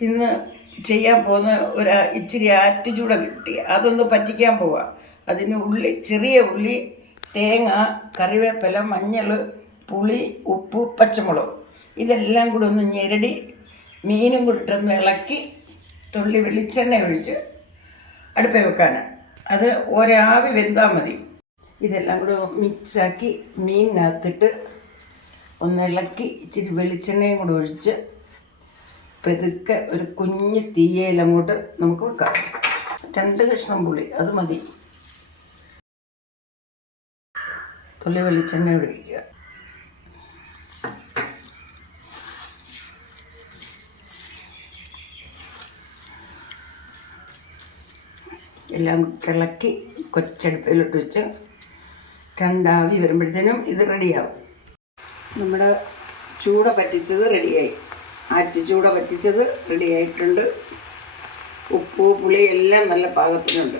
ഇന്ന് ചെയ്യാൻ പോകുന്ന ഒരു ഇച്ചിരി ആറ്റുചൂട കിട്ടി. അതൊന്ന് പറ്റിക്കാൻ പോവാ. അതിന് ഉള്ളി ചെറിയ ഉള്ളി തേങ്ങ കറിവേപ്പില മഞ്ഞൾ പുളി ഉപ്പ് പച്ചമുളക്. ഇതെല്ലാം കൂടെ ഒന്ന് ഞെരടി മീനും കൂടി ഇട്ടൊന്ന് ഇളക്കി തുള്ളി വെളിച്ചെണ്ണ ഒഴിച്ച് അടുപ്പേ വെക്കാനാണ് അത് ഒരാവി വെന്താൽ മതി. ഇതെല്ലാം കൂടെ മിക്സാക്കി മീനിനകത്തിട്ട് ഒന്ന് ഇളക്കി ഇച്ചിരി വെളിച്ചെണ്ണയും കൂടെ ഒഴിച്ച് പെതുക്കെ ഒരു കുഞ്ഞ് തീയയിൽ അങ്ങോട്ട് നമുക്ക് വെക്കാം. രണ്ട് കഷ്ണം പുളി അത് മതി. തുള്ളി വെളിച്ചെണ്ണ ഒഴിക്കുക എല്ലാം കിളക്കി കൊച്ചടുപ്പിലോട്ട് വെച്ച് രണ്ടാവി വരുമ്പോഴത്തേനും ഇത് റെഡിയാവും നമ്മുടെ ചൂട പറ്റിച്ചത് റെഡിയായി ആറ്റ് ചൂട പറ്റിച്ചത് റെഡിയായിട്ടുണ്ട് ഉപ്പ് പുളി എല്ലാം നല്ല പാകത്തിനുണ്ട്.